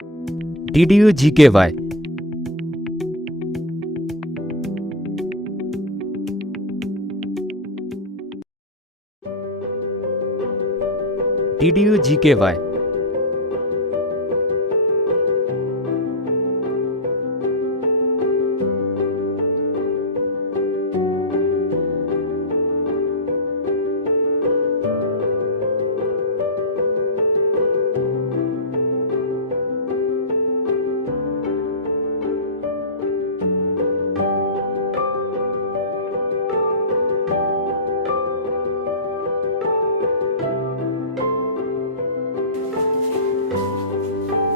DDU GKY DDU GKY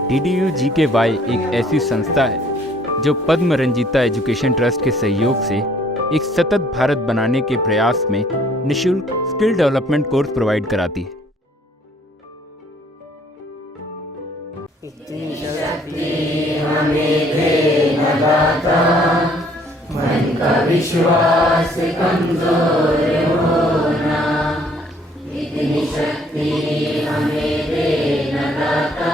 DDU GKY एक ऐसी संस्था है जो पद्म रंजीता एजुकेशन ट्रस्ट के सहयोग से एक सतत भारत बनाने के प्रयास में निःशुल्क स्किल डेवलपमेंट कोर्स प्रोवाइड कराती है। इतनी शक्ति हमें दे न दाता, मन का विश्वास कमजोर होना। इतनी शक्ति हमें दे न दाता,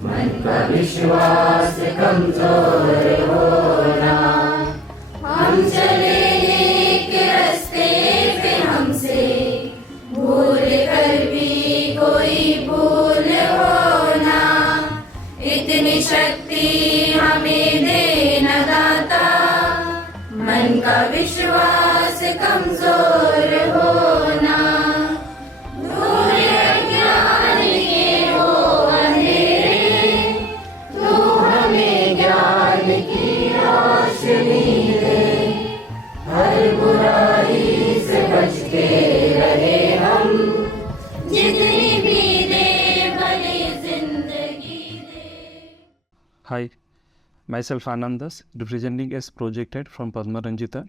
मन का विश्वास कमजोर होना। हम चले एक रास्ते पे हमसे भूल कर भी कोई भूल होना। इतनी शक्ति हमें दे न दाता, मन का विश्वास कमजोर होना। दूर ज्ञान के हो अंधेरे, तू हमें ज्ञान की रोशनी दे। हर बुराई से बचते रहे हम, जितनी भी दे भली जिंदगी दे। Hi, myself Anand Das, representing as project head from Padma Ranjita.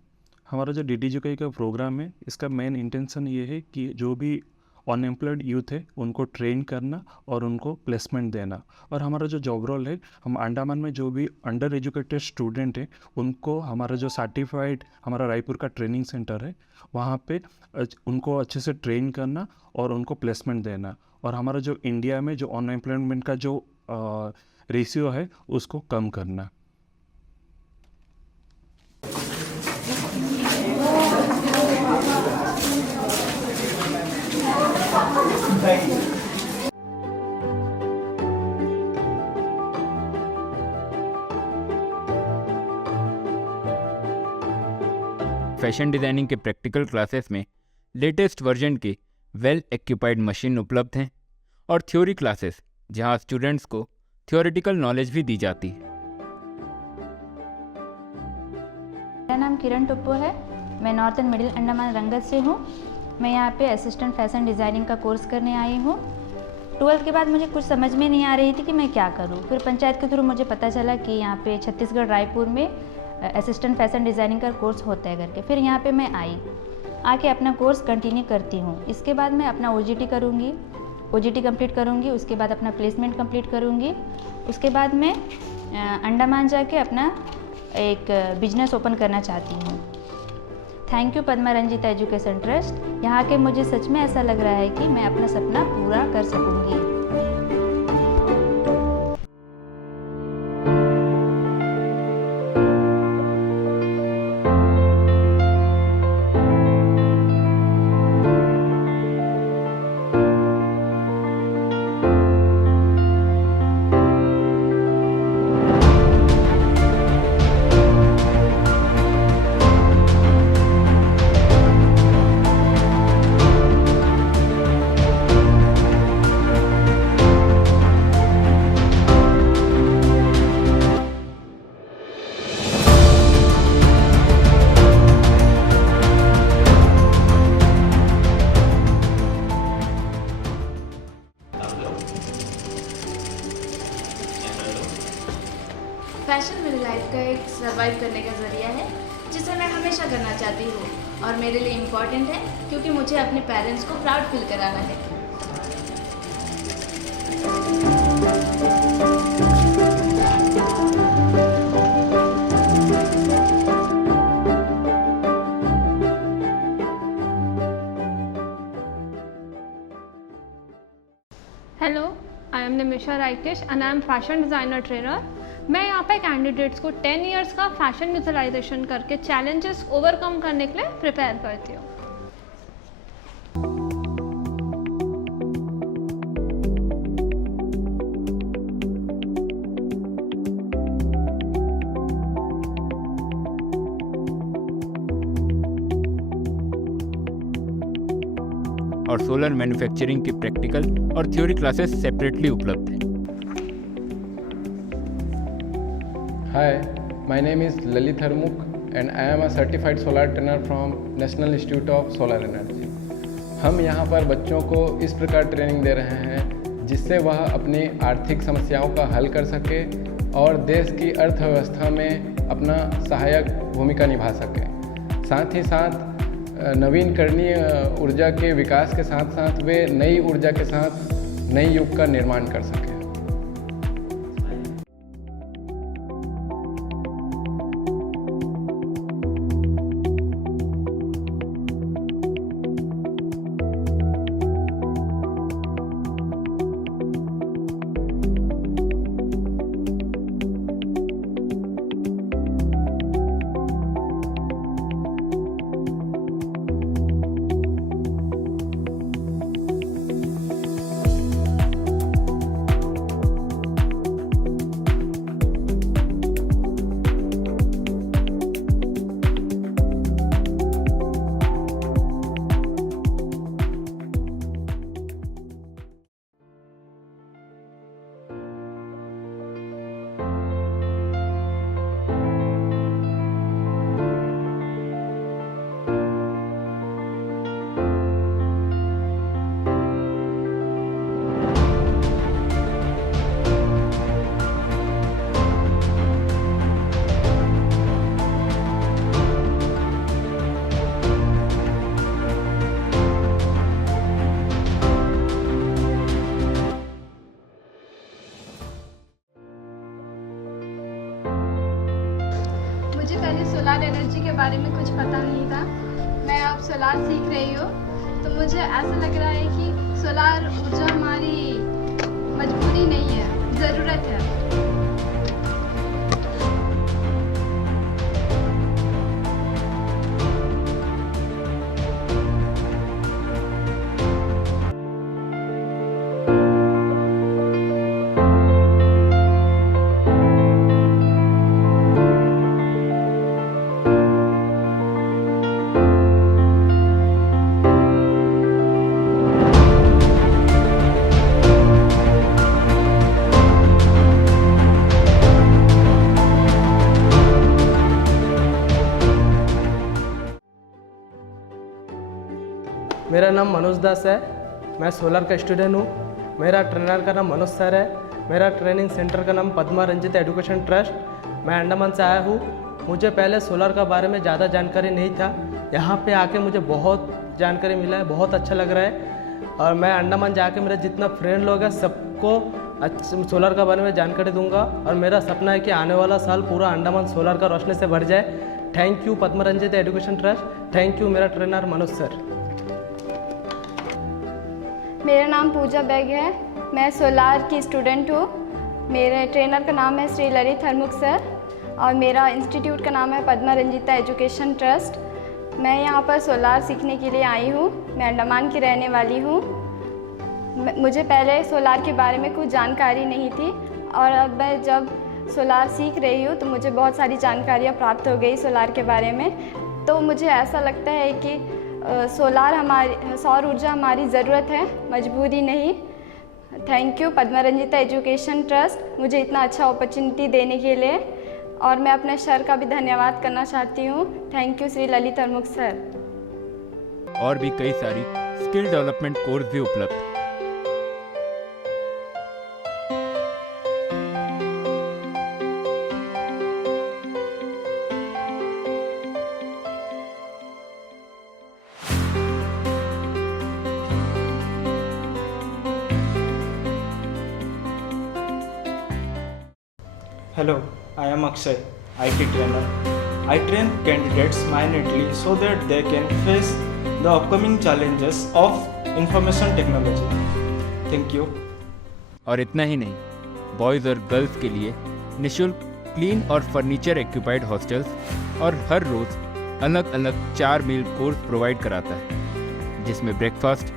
हमारा जो DDGKY का प्रोग्राम है, इसका मेन इंटेंशन ये है कि जो भी अनएम्प्लॉयड यूथ है उनको ट्रेन करना और उनको प्लेसमेंट देना। और हमारा जो जॉब रोल है, हम अंडमान में जो भी अंडर एजुकेटेड स्टूडेंट है उनको हमारा जो सर्टिफाइड हमारा रायपुर का ट्रेनिंग सेंटर है वहाँ पे उनको अच्छे से ट्रेन करना और उनको प्लेसमेंट देना। और हमारा जो इंडिया में जो अनएम्प्लॉयमेंट का जो रेशियो है उसको कम करना। फैशन डिज़ाइनिंग के प्रैक्टिकल क्लासेस में लेटेस्ट वर्जन के वेल एक्यूपाइड मशीन उपलब्ध हैं और थ्योरी क्लासेस जहां स्टूडेंट्स को थ्योरेटिकल नॉलेज भी दी जाती है। मेरा नाम किरण टुप्पो है। मैं नॉर्थ एंड मिडिल अंडमान रंगत से हूँ। मैं यहाँ पे असिस्टेंट फैशन डिज़ाइनिंग का कोर्स करने आई हूँ। 12th के बाद मुझे कुछ समझ में नहीं आ रही थी कि मैं क्या करूँ। फिर पंचायत के थ्रू मुझे पता चला कि यहाँ पे छत्तीसगढ़ रायपुर में असिस्टेंट फैशन डिज़ाइनिंग का कोर्स होता है करके। फिर यहाँ पे मैं आई, आके अपना कोर्स कंटिन्यू करती हूँ। इसके बाद मैं अपना OJT करूँगी, OJT कंप्लीट करूँगी। उसके बाद अपना प्लेसमेंट कंप्लीट करूँगी। उसके बाद मैं अंडमान जाके अपना एक बिजनेस ओपन करना चाहती हूँ। Thank you Padma Ranjita education trust. यहाँ के मुझे सच में ऐसा लग रहा है कि मैं अपना सपना पूरा कर सकूँगी। फैशन मेरी लाइफ का एक सर्वाइव करने का ज़रिया है जिसे मैं हमेशा करना चाहती हूँ और मेरे लिए इम्पॉर्टेंट है क्योंकि मुझे अपने पेरेंट्स को प्राउड फील कराना है। Hello, I am Nimisha Raikesh and I am fashion designer trainer. मैं यहाँ पे कैंडिडेट्स को 10 इयर्स का फैशन विजुअलाइजेशन करके चैलेंजेस ओवरकम करने के लिए प्रिपेयर करती हूँ। और सोलर मैन्युफैक्चरिंग की प्रैक्टिकल और थ्योरी क्लासेस सेपरेटली उपलब्ध हैं। Hi, my name is Lalit Harmukh and I am a certified solar trainer from National Institute of Solar Energy. हम यहाँ पर बच्चों को इस प्रकार ट्रेनिंग दे रहे हैं जिससे वह अपनी आर्थिक समस्याओं का हल कर सके और देश की अर्थव्यवस्था में अपना सहायक भूमिका निभा सके। साथ ही साथ नवीनकरणीय ऊर्जा के विकास के साथ साथ वे नई ऊर्जा के साथ नई युग का निर्माण कर सकें। मुझे पहले सोलार एनर्जी के बारे में कुछ पता नहीं था। मैं अब सोलार सीख रही हूँ तो मुझे ऐसा लग रहा है कि सोलार ऊर्जा हमारी मजबूरी नहीं है, ज़रूरत है। मेरा नाम मनोज दास है। मैं सोलर का स्टूडेंट हूँ। मेरा ट्रेनर का नाम मनोज सर है। मेरा ट्रेनिंग सेंटर का नाम पद्मा रंजित एजुकेशन ट्रस्ट। मैं अंडमान से आया हूँ। मुझे पहले सोलर का बारे में ज़्यादा जानकारी नहीं था। यहाँ पे आके मुझे बहुत जानकारी मिला है, बहुत अच्छा लग रहा है। और मैं अंडमान जाके मेरे जितना फ्रेंड लोग हैं सबको सोलर का बारे में जानकारी दूंगा। और मेरा सपना है कि आने वाला साल पूरा अंडमान सोलर का रोशनी से भर जाए। Thank you Padma Ranjit education trust. Thank you मेरा ट्रेनर मनोज सर। मेरा नाम पूजा बैग है। मैं सोलार की स्टूडेंट हूँ। मेरे ट्रेनर का नाम है श्री ललित हरमुख सर और मेरा इंस्टीट्यूट का नाम है पद्मा रंजिता एजुकेशन ट्रस्ट। मैं यहाँ पर सोलार सीखने के लिए आई हूँ। मैं अंडमान की रहने वाली हूँ। मुझे पहले सोलार के बारे में कुछ जानकारी नहीं थी और अब मैं जब सोलार सीख रही हूँ तो मुझे बहुत सारी जानकारियाँ प्राप्त हो गई सोलार के बारे में। तो मुझे ऐसा लगता है कि सौर ऊर्जा हमारी ज़रूरत है, मजबूरी नहीं। Thank you Padma Ranjita education trust मुझे इतना अच्छा अपॉर्चुनिटी देने के लिए। और मैं अपने सर का भी धन्यवाद करना चाहती हूँ। Thank you Shri Lalit Harmukh sir. और भी कई सारी स्किल डेवलपमेंट कोर्स भी उपलब्ध हैं। Hello, I am Akshay, IT trainer. I train candidates minutely so that they can face the upcoming challenges of information technology. Thank you. और इतना ही नहीं, बॉयज़ और गर्ल्स के लिए निःशुल्क क्लीन और फर्नीचर एक्यूपाइड हॉस्टल्स और हर रोज़ अलग अलग 4 मील कोर्स प्रोवाइड कराता है, जिसमें ब्रेकफास्ट,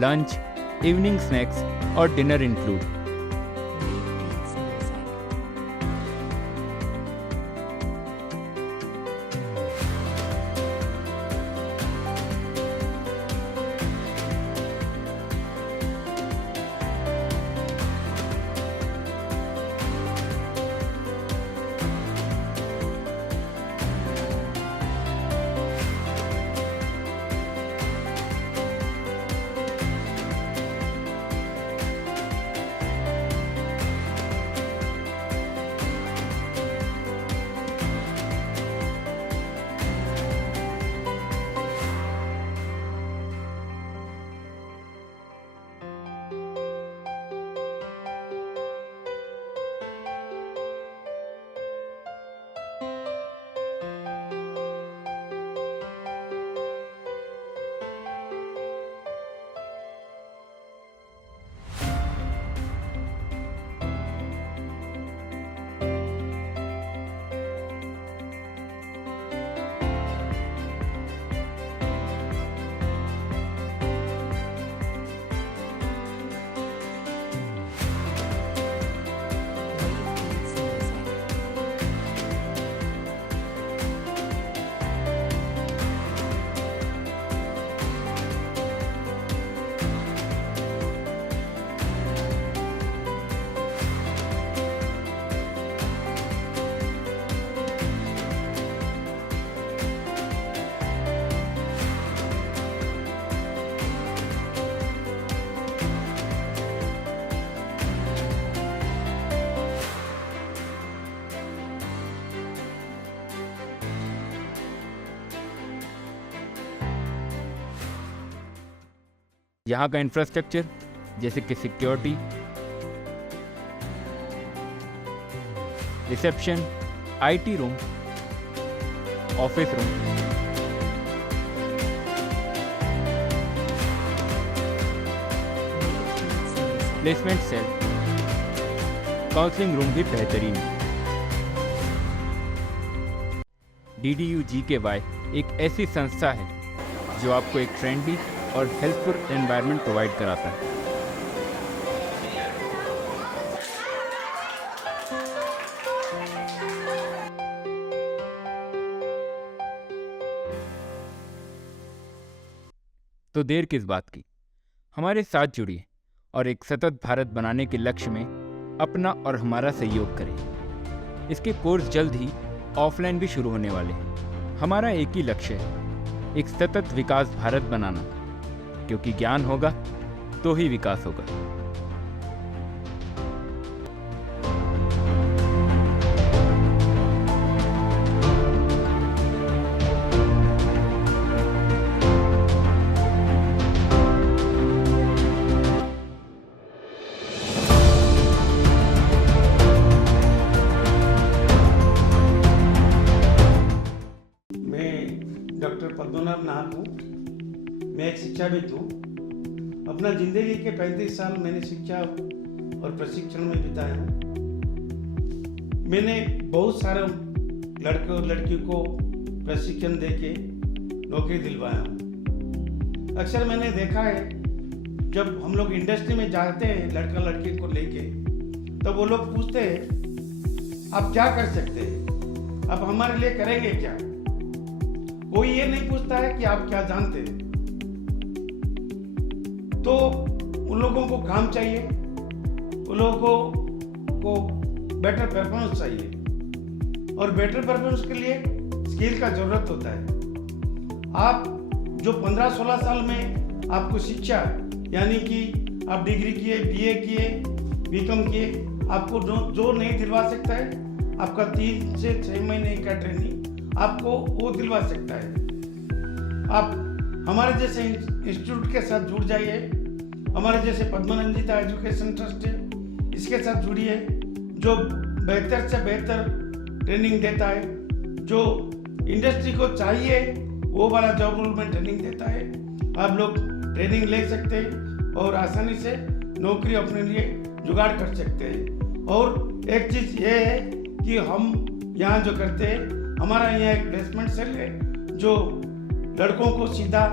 लंच, इवनिंग स्नैक्स और डिनर इंक्लूड। यहाँ का इंफ्रास्ट्रक्चर जैसे कि security, reception, IT room, office room, placement cell, counselling room भी बेहतरीन है। DDU-GKY एक ऐसी संस्था है जो आपको एक फ्रेंडली और हेल्पफुल एनवायरनमेंट प्रोवाइड कराता है। तो देर किस बात की, हमारे साथ जुड़िए और एक सतत भारत बनाने के लक्ष्य में अपना और हमारा सहयोग करें। इसके कोर्स जल्द ही ऑफलाइन भी शुरू होने वाले हैं। हमारा एक ही लक्ष्य है, एक सतत विकास भारत बनाना, क्योंकि ज्ञान होगा तो ही विकास होगा। डॉक्टर पद्मनाभ नाथ हूँ। मैं एक शिक्षाविद हूँ। अपना जिंदगी के 35 साल मैंने शिक्षा और प्रशिक्षण में बिताए हैं। मैंने बहुत सारे लड़के और लड़कियों को प्रशिक्षण देके नौकरी दिलवाया हूँ। अक्सर मैंने देखा है जब हम लोग इंडस्ट्री में जाते हैं लड़का लड़की को लेके, तो वो लोग पूछते हैं आप क्या कर सकते हैं, आप हमारे लिए करेंगे क्या। कोई ये नहीं पूछता है कि आप क्या जानते हैं। तो उन लोगों को काम चाहिए, उन लोगों को बेटर परफॉर्मेंस चाहिए, और बेटर परफॉर्मेंस के लिए स्किल का जरूरत होता है। आप जो 15-16 साल में आपको शिक्षा यानी कि आप डिग्री किए, बीए किए, बीकॉम किए, आपको जो नहीं दिलवा सकता है, आपका 3 से 6 महीने का ट्रेनिंग आपको वो दिलवा सकता है। आप हमारे जैसे इंस्टीट्यूट के साथ जुड़ जाइए, हमारे जैसे पद्मरंजिता एजुकेशन ट्रस्ट है, इसके साथ जुड़िए, जो बेहतर से बेहतर ट्रेनिंग देता है, जो इंडस्ट्री को चाहिए वो वाला जॉब रोल में ट्रेनिंग देता है। आप लोग ट्रेनिंग ले सकते हैं और आसानी से नौकरी अपने लिए जुगाड़ कर सकते हैं। और एक चीज़ ये है कि हम यहाँ जो करते हैं, हमारा यहाँ एक प्लेसमेंट सेल है जो लड़कों को सीधा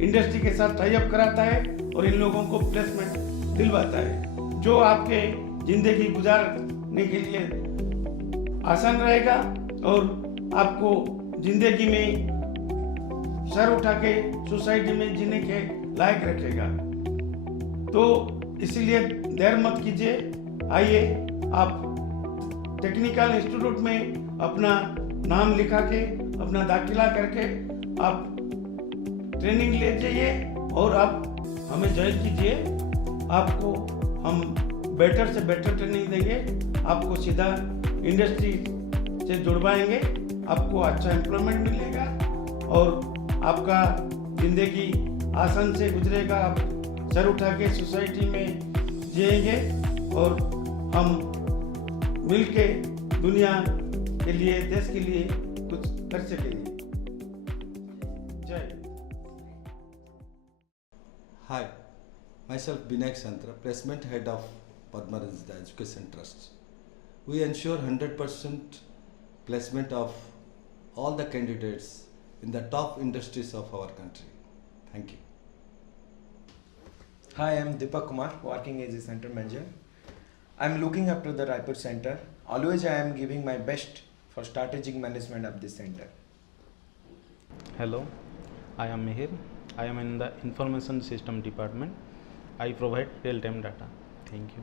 इंडस्ट्री के साथ टाई अप कराता है और इन लोगों को प्लेसमेंट दिलवाता है, जो आपके ज़िंदगी गुजारने के लिए आसान रहेगा और आपको ज़िंदगी में सर उठा के सोसाइटी में जीने के लायक रखेगा। तो इसीलिए देर मत कीजिए, आइए आप टेक्निकल इंस्टीट्यूट में अपना नाम लिखा के, अपना दाखिला करके आप ट्रेनिंग ले जाइए और आप हमें ज्वाइन कीजिए। आपको हम बेटर से बेटर ट्रेनिंग देंगे, आपको सीधा इंडस्ट्री से जुड़वाएंगे, आपको अच्छा एम्प्लॉयमेंट मिलेगा और आपका ज़िंदगी आसान से गुजरेगा। आप सर उठा के सोसाइटी में जिएंगे और हम मिलके दुनिया के लिए, देश के लिए कुछ कर सकेंगे। जय। Hi, myself Binayak Santra, Placement Head of Padma Ranjita Education Trust. We ensure 100% placement of all the candidates in the top industries of our country. Thank you. Hi, I am Deepak Kumar, working as a center manager. I am looking after the Raipur center. Always I am giving my best for strategic management of this center. Hello, I am Mihir. I am in the information system department. I provide real-time data. Thank you.